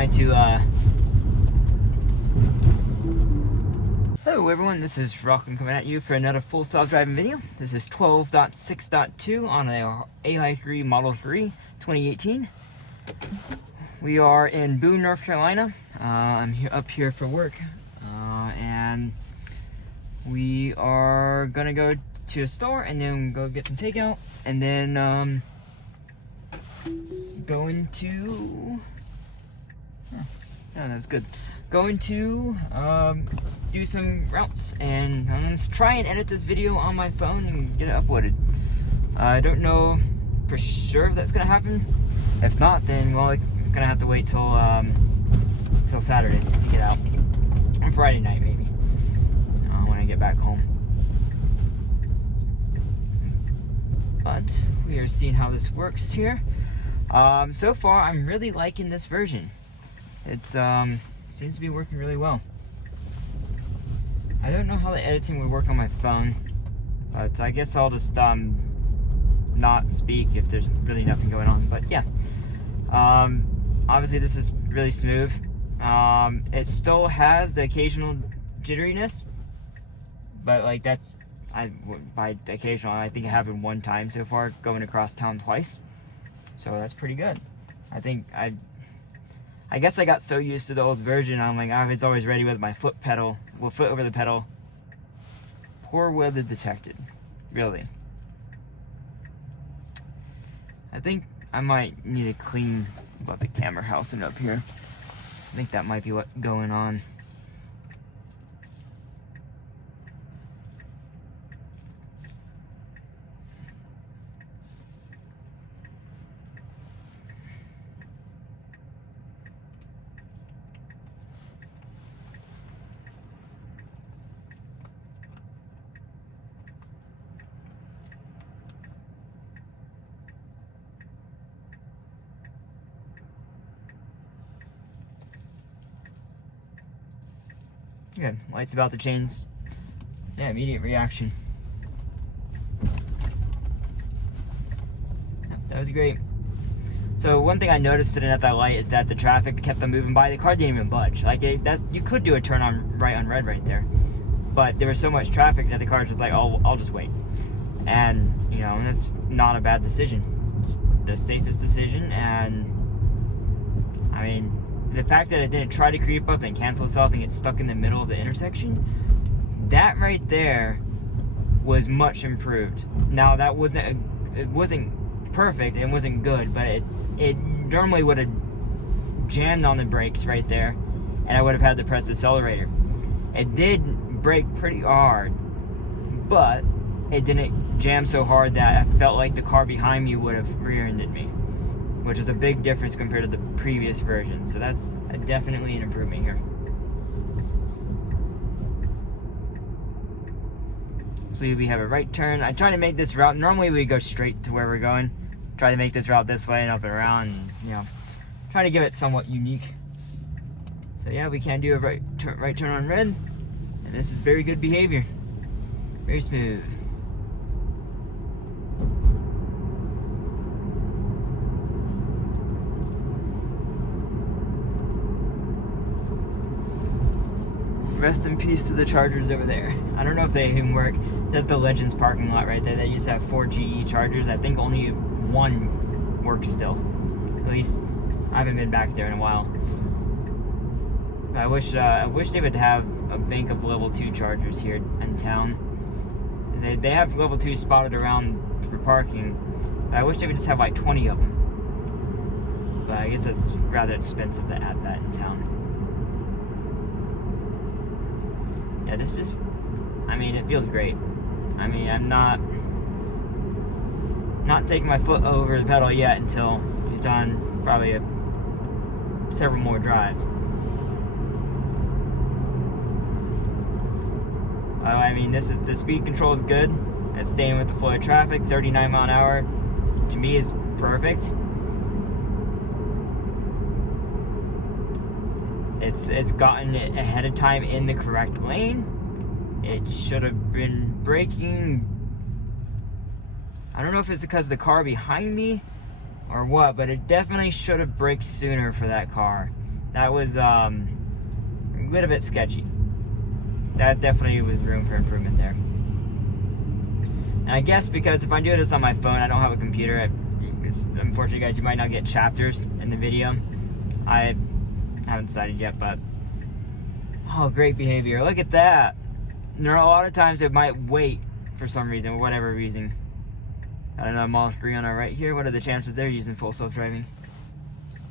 trying to Hello everyone, this is Rockland coming at you for another full self-driving video. This is 12.6.2 on a HW3 Model 3 2018. We are in Boone, North Carolina. I'm up here for work, and we are gonna go to a store and then go get some takeout, and then going to that's good. Going to do some routes, and I'm gonna try and edit this video on my phone and get it uploaded. I don't know for sure if that's gonna happen. If not, then well, it's gonna have to wait till Saturday to get out, or Friday night maybe, when I get back home. But we are seeing how this works here. So far, I'm really liking this version. It's seems to be working really well. I don't know how the editing would work on my phone, but I guess I'll just not speak if there's really nothing going on. But yeah, obviously this is really smooth. It still has the occasional jitteriness, but like that's by occasional, I think it happened one time so far, going across town twice. So that's pretty good. I guess I got so used to the old version, I'm like, I was always ready with my foot over the pedal. Poor weather detected. Really. I think I might need to clean about the camera housing up here. I think that might be what's going on. Good. Light's about to change. Yeah, immediate reaction. Yeah, that was great. So one thing I noticed sitting at that light is that the traffic kept on moving by. The car didn't even budge. Like you could do a turn on red right there, but there was so much traffic that the car was just like, oh, I'll just wait. And you know, that's not a bad decision. It's the safest decision, and I mean, the fact that it didn't try to creep up and cancel itself and get stuck in the middle of the intersection, that right there was much improved. Now that it wasn't perfect, it wasn't good, but it normally would have jammed on the brakes right there, and I would have had to press the accelerator. It did brake pretty hard, but it didn't jam so hard that I felt like the car behind me would have rear-ended me, which is a big difference compared to the previous version. So that's definitely an improvement here. So we have a right turn. I try to make this route, normally we go straight to where we're going. Try to make this route this way and up and around, and, you know, try to give it somewhat unique. So yeah, we can do a right turn on red, and this is very good behavior. Very smooth. Rest in peace to the Chargers over there. I don't know if they even work. That's the Legends parking lot right there. They used to have 4 GE Chargers. I think only one works still. At least I haven't been back there in a while. I wish they would have a bank of level 2 Chargers here in town. They have level 2 spotted around for parking. I wish they would just have like 20 of them. But I guess that's rather expensive to add that in town. Yeah, this just, I mean, it feels great. I mean, I'm not taking my foot over the pedal yet until we've done probably several more drives. I mean, the speed control is good. It's staying with the flow of traffic. 39 mile an hour to me is perfect. It's gotten it ahead of time in the correct lane. It should have been braking. I don't know if it's because of the car behind me or what, but it definitely should have braked sooner for that car. That was a little bit sketchy. That definitely was room for improvement there. And I guess because if I do this on my phone, I don't have a computer. Unfortunately, guys, you might not get chapters in the video. I haven't decided yet, but oh, great behavior! Look at that. There are a lot of times it might wait for some reason, whatever reason. Got another Model 3 on our right here. What are the chances they're using full self-driving?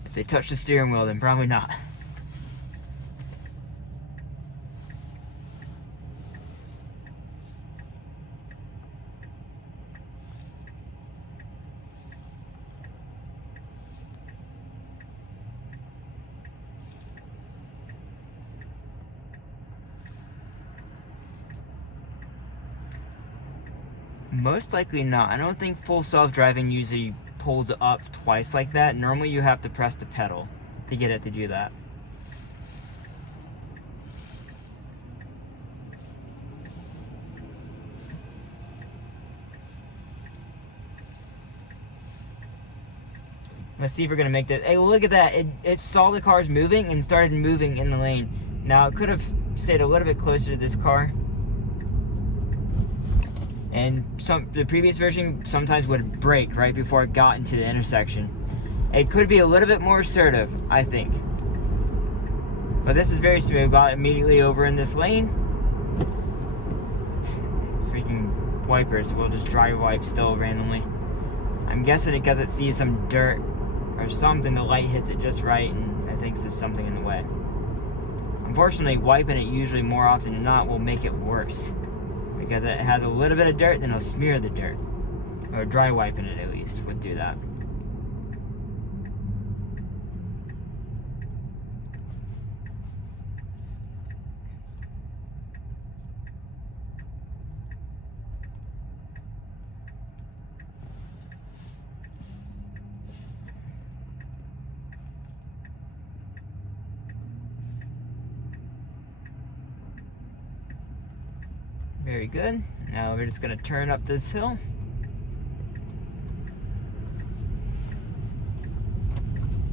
If they touch the steering wheel, then probably not. Most likely not. I don't think full self-driving usually pulls up twice like that. Normally you have to press the pedal to get it to do that. Let's see if we're gonna make this. Hey, look at that. It saw the cars moving and started moving in the lane. Now it could have stayed a little bit closer to this car. And the previous version sometimes would brake right before it got into the intersection. It could be a little bit more assertive, I think. But this is very smooth. Got immediately over in this lane. Freaking wipers will just dry wipe still randomly. I'm guessing it because it sees some dirt or something. The light hits it just right, and I think there's something in the way. Unfortunately, wiping it usually more often than not will make it worse. Because it has a little bit of dirt, then it'll smear the dirt. Or dry wiping it at least would do that. Very good. Now we're just going to turn up this hill.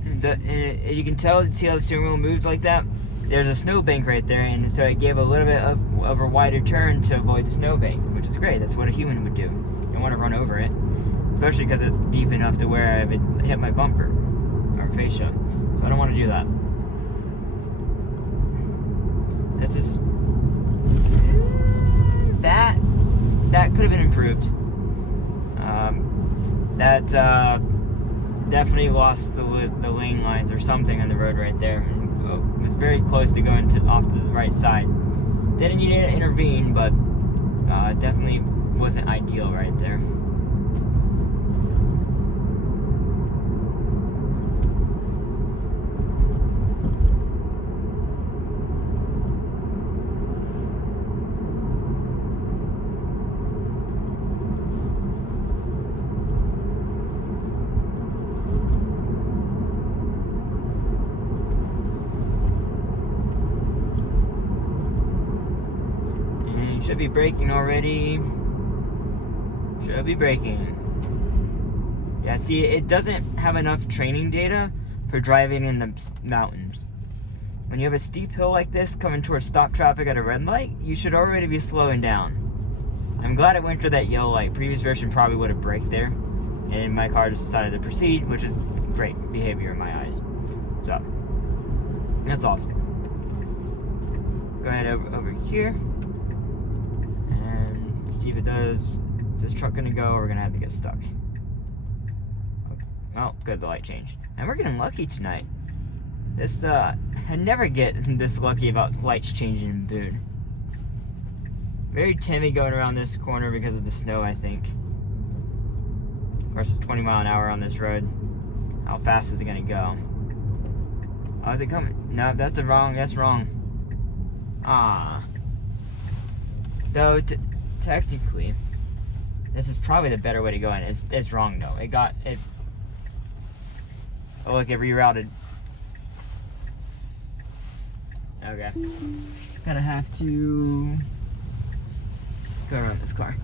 You can see how the steering wheel moved like that? There's a snowbank right there, and so it gave a little bit of a wider turn to avoid the snowbank, which is great. That's what a human would do. You don't want to run over it, especially because it's deep enough to where it would hit my bumper or fascia. So I don't want to do that. This is... That could have been improved. That definitely lost the lane lines or something on the road right there. And was very close to going off to the right side. Didn't need to intervene, but definitely wasn't ideal right there. Should be braking already. Should be braking. Yeah, see, it doesn't have enough training data for driving in the mountains. When you have a steep hill like this coming towards stop traffic at a red light, you should already be slowing down. I'm glad it went for that yellow light. Previous version probably would have braked there, and my car just decided to proceed, which is great behavior in my eyes. So, that's awesome. Go ahead over here. See if it does. Is this truck gonna go, or we're gonna have to get stuck? Oh, good, the light changed. And we're getting lucky tonight. This, I never get this lucky about lights changing in Boone. Very timid going around this corner because of the snow, I think. Of course, it's 20 mile an hour on this road. How fast is it gonna go? Oh, is it coming? No, that's wrong. Ah. Though, technically, this is probably the better way to go in. It's wrong though. Oh look, it rerouted. Okay. Gonna have to go around this car.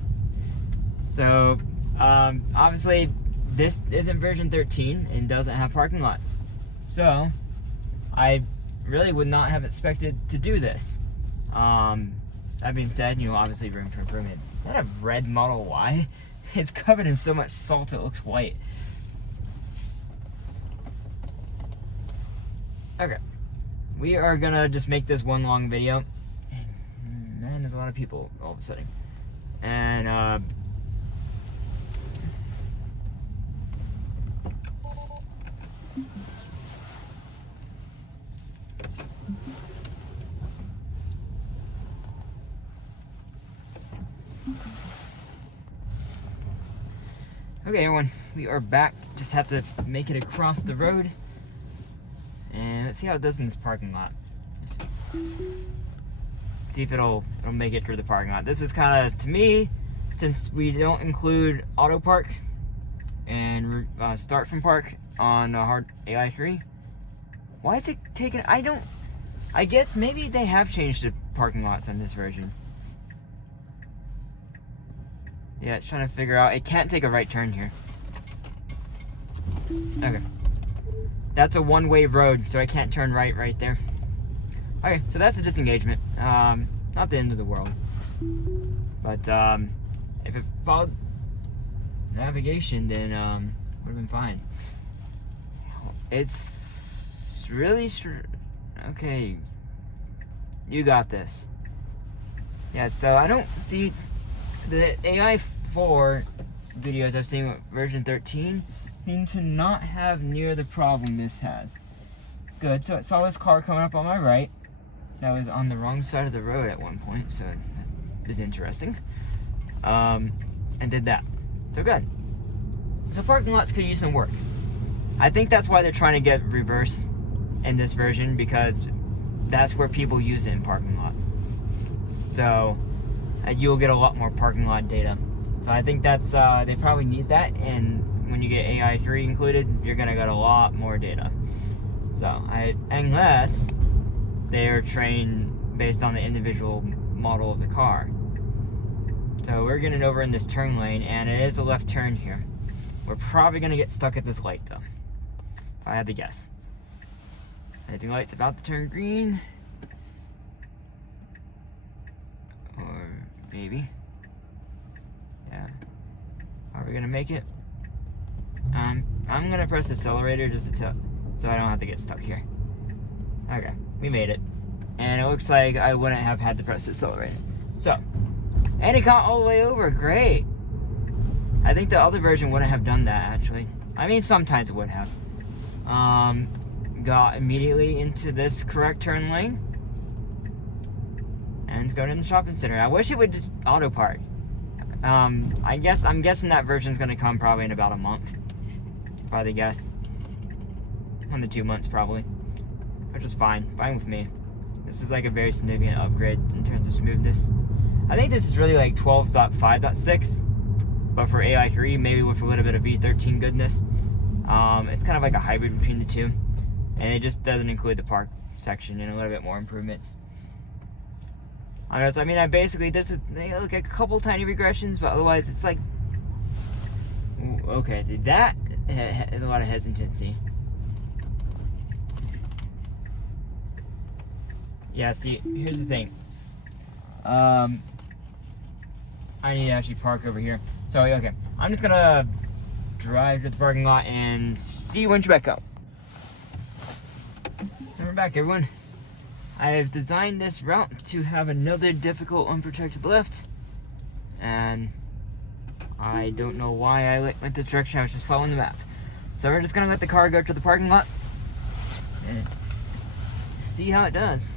So, obviously, this isn't version 13 and doesn't have parking lots. So, I really would not have expected to do this. That being said, obviously room for improvement. Is that a red Model Y? It's covered in so much salt it looks white. Okay. We are gonna just make this one long video. Man, there's a lot of people all of a sudden. And, okay, everyone, we are back. Just have to make it across the road. And let's see how it does in this parking lot. See if it'll make it through the parking lot. This is kind of, to me, since we don't include auto park and start from park on hard AI3. Why is it taking? I guess maybe they have changed the parking lots on this version. Yeah, it's trying to figure out. It can't take a right turn here. Okay. That's a one-way road, so I can't turn right there. Okay, so that's the disengagement. Not the end of the world. But if it followed navigation, then would have been fine. It's really okay. You got this. Yeah, so I don't see the AI4 videos I've seen with version 13 seem to not have near the problem this has. Good, so it saw this car coming up on my right. That was on the wrong side of the road at one point, so that was interesting. And did that. So good. So parking lots could use some work. I think that's why they're trying to get reverse in this version, because that's where people use it in parking lots. So you'll get a lot more parking lot data. So I think that's they probably need that, and when you get AI3 included, you're gonna get a lot more data. So unless they are trained based on the individual model of the car. So we're getting over in this turn lane, and it is a left turn here. We're probably gonna get stuck at this light though, if I had to guess. I think the light's about to turn green. Or maybe. Yeah. Are we gonna make it? I'm gonna press the accelerator just to so I don't have to get stuck here. Okay, we made it. And it looks like I wouldn't have had to press the accelerator. So, and it got all the way over, great. I think the other version wouldn't have done that actually. I mean, sometimes it would have. Got immediately into this correct turn lane. And it's going in the shopping center. I wish it would just auto park. I'm guessing that version's gonna come probably in about a month. If I had to guess. 1 to 2 months probably. Which is fine with me. This is like a very significant upgrade in terms of smoothness. I think this is really like 12.5.6, but for AI3, maybe with a little bit of V13 goodness. It's kind of like a hybrid between the two, and it just doesn't include the park section and a little bit more improvements. I mean, I basically, there's like a couple tiny regressions, but otherwise it's like, ooh, okay, that is a lot of hesitancy. Yeah, see, here's the thing. I need to actually park over here. So, okay, I'm just gonna drive to the parking lot and see you when you're back up. And we're back, everyone. I have designed this route to have another difficult unprotected left, and I don't know why I went this direction. I was just following the map. So we're just gonna let the car go to the parking lot and see how it does.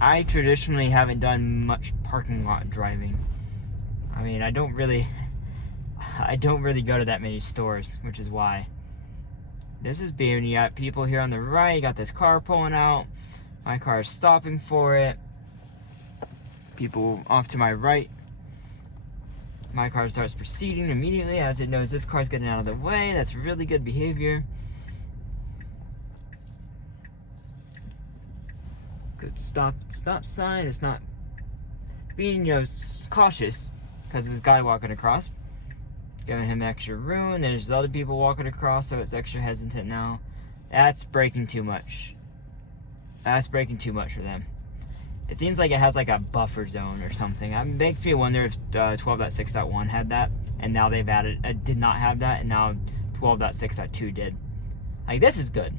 I traditionally haven't done much parking lot driving. I mean, I don't really go to that many stores, which is why. This is being, you got people here on the right, you got this car pulling out, my car is stopping for it, people off to my right, my car starts proceeding immediately as it knows this car's getting out of the way. That's really good behavior. Good stop sign. It's not being, cautious, because this guy walking across, giving him extra room. There's other people walking across, so it's extra hesitant now. That's breaking too much. That's breaking too much for them. It seems like it has like a buffer zone or something. It makes me wonder if 12.6.1 had that, and now they've added, did not have that, and now 12.6.2 did. Like, this is good.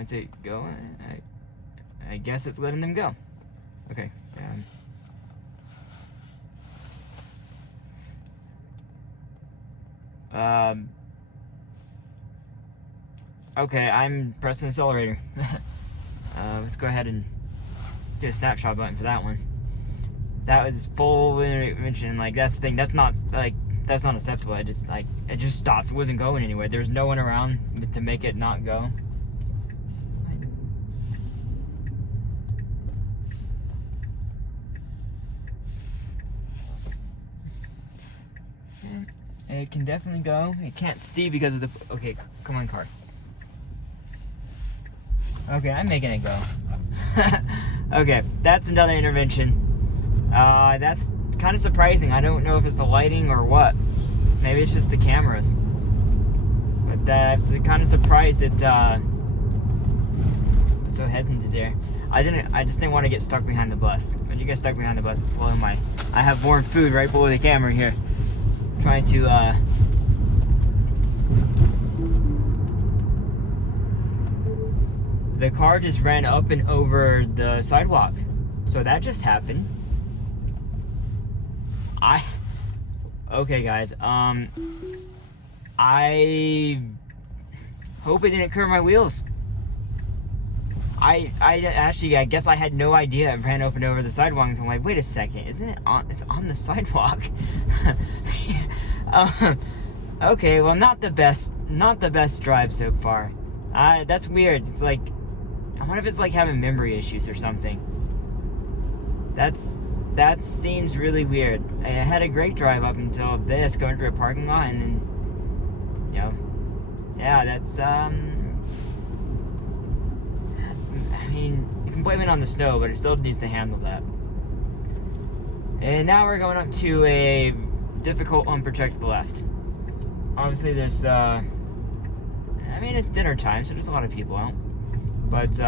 Is it going? I guess it's letting them go. Okay. Okay, I'm pressing the accelerator. Let's go ahead and do a snapshot button for that one. That was full intervention. Like, that's the thing. That's not acceptable. It just stopped. It wasn't going anywhere. There was no one around to make it not go. It can definitely go. It can't see because of the... Okay, come on, car. Okay, I'm making it go. Okay, that's another intervention. That's kind of surprising. I don't know if it's the lighting or what. Maybe it's just the cameras. But I'm kind of surprised that so hesitant there. I just didn't want to get stuck behind the bus. When you get stuck behind the bus, it's slowing my... I have warm food right below the camera here. Trying to the car just ran up and over the sidewalk, so that just happened. Okay guys, I hope it didn't curb my wheels. I guess I had no idea it ran up and over the sidewalk. I'm like, wait a second, isn't it on? It's on the sidewalk. Okay, well, not the best drive so far. That's weird. It's like, I wonder if it's like having memory issues or something. That seems really weird. I had a great drive up until this, going through a parking lot, and then, you know, yeah, that's, I mean, you can blame it on the snow, but it still needs to handle that. And now we're going up to a difficult unprotected left. Obviously there's, I mean, it's dinner time, so there's a lot of people out. But,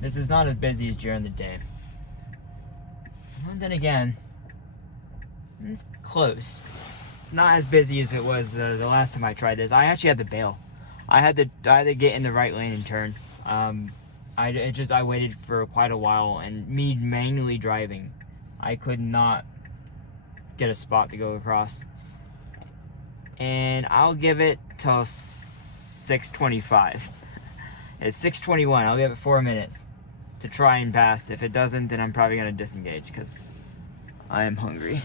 this is not as busy as during the day. And then again, it's close. It's not as busy as it was the last time I tried this. I actually had to bail. I had to get in the right lane and turn. I waited for quite a while, and me manually driving, I could not get a spot to go across. And I'll give it till 6:25. It's 6:21. I'll give it 4 minutes to try and pass. If it doesn't, then I'm probably gonna disengage because I am hungry.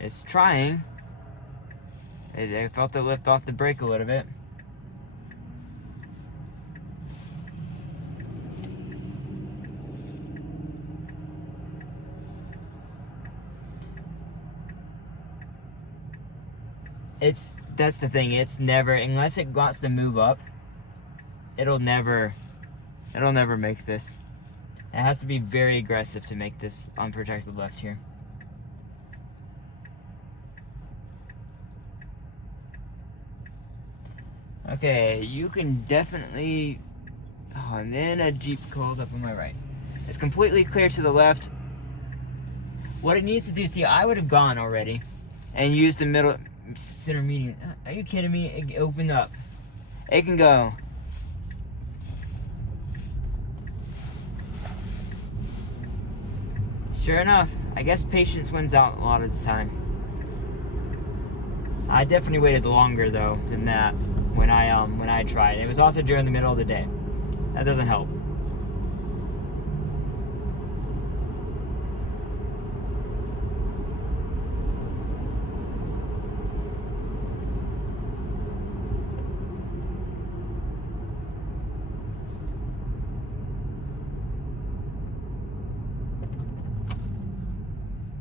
It's trying. I felt it lift off the brake a little bit. That's the thing. It's never, unless it wants to move up, it'll never make this. It has to be very aggressive to make this unprotected left here. Okay, you can definitely... Oh, and then a Jeep calls up on my right. It's completely clear to the left. What it needs to do, see, I would have gone already and used the middle, center median. Are you kidding me? It opened up. It can go. Sure enough, I guess patience wins out a lot of the time. I definitely waited longer though than that when I tried. It was also during the middle of the day. That doesn't help.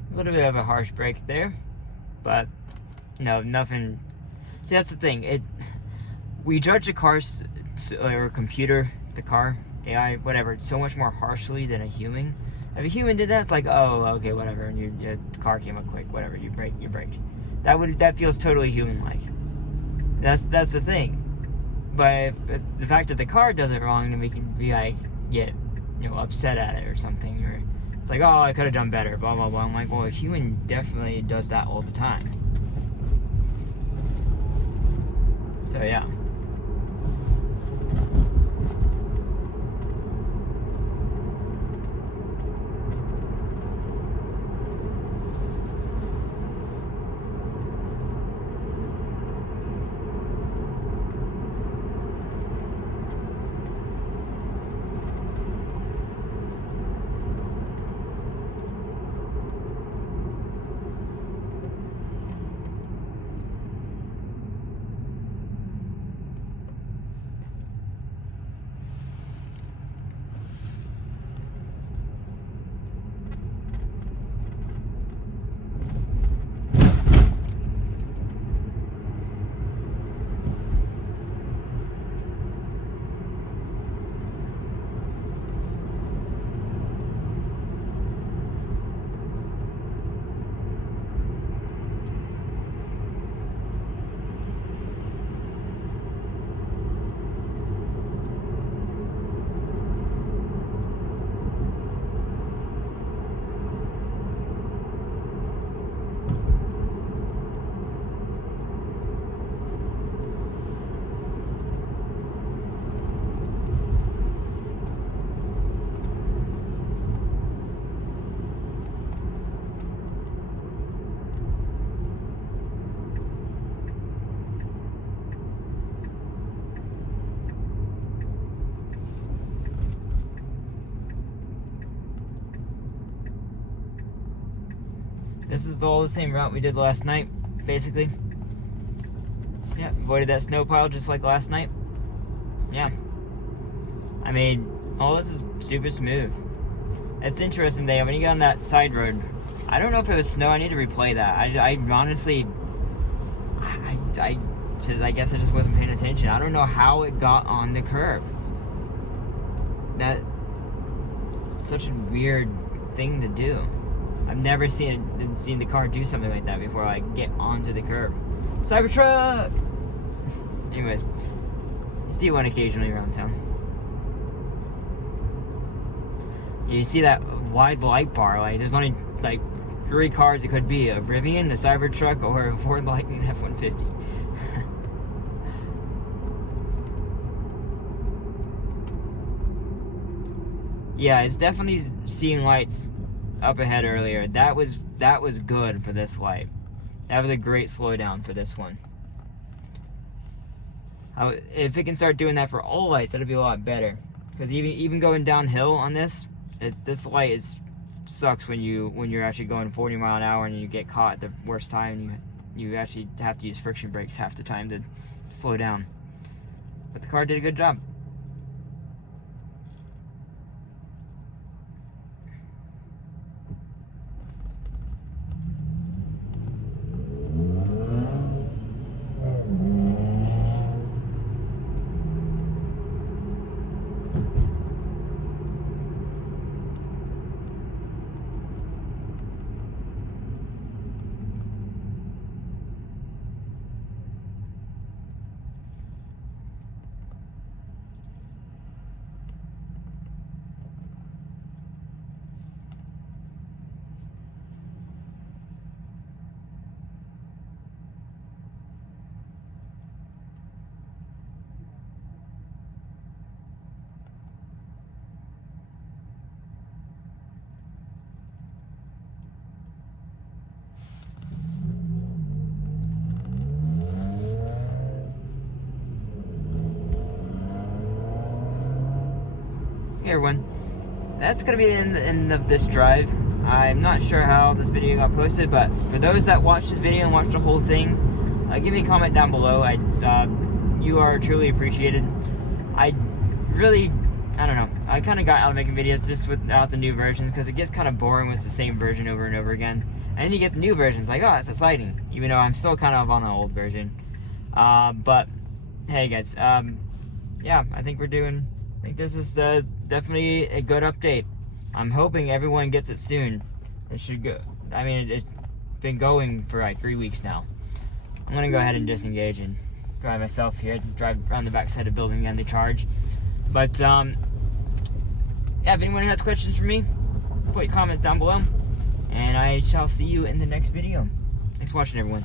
A little bit of a harsh break there, but no, nothing. See, that's the thing. we judge the car's or computer, the car, AI, whatever, so much more harshly than a human. If a human did that, it's like, oh, okay, whatever, and your car came up quick, whatever, you brake. That feels totally human-like. That's the thing. But if the fact that the car does it wrong, then we can be like, get, upset at it or something, or it's like, oh, I could have done better, blah, blah, blah. I'm like, well, a human definitely does that all the time. So, yeah. This is all the same route we did last night, basically. Yeah, avoided that snow pile just like last night. Yeah. I mean, all this is super smooth. It's interesting though, when you get on that side road, I don't know if it was snow, I need to replay that. I honestly, I guess I just wasn't paying attention. I don't know how it got on the curb. That's such a weird thing to do. I've never seen the car do something like that before, like get onto the curb. Cybertruck! Anyways, you see one occasionally around town. You see that wide light bar, like there's only like 3 cars it could be: a Rivian, a Cybertruck, or a Ford Lightning F-150. Yeah, it's definitely seeing lights up ahead earlier. That was good for this light. That was a great slowdown for this one. If it can start doing that for all lights, that'll be a lot better. Because even going downhill on this, this light sucks when you're actually going 40 mile an hour and you get caught at the worst time. You actually have to use friction brakes half the time to slow down. But the car did a good job. Hey everyone, that's going to be the end of this drive. I'm not sure how this video got posted, but for those that watched this video and watched the whole thing, give me a comment down below. You are truly appreciated. I don't know, I kind of got out of making videos just without the new versions because it gets kind of boring with the same version over and over again. And then you get the new versions, like, oh, it's exciting, even though I'm still kind of on an old version. But hey guys, yeah, I think this is definitely a good update. I'm hoping everyone gets it soon. It should go. I mean, it's been going for like 3 weeks now. I'm gonna go ahead and disengage and drive myself here, drive around the back side of the building again to charge. But yeah, if anyone has questions for me, put your comments down below, and I shall see you in the next video. Thanks for watching, everyone.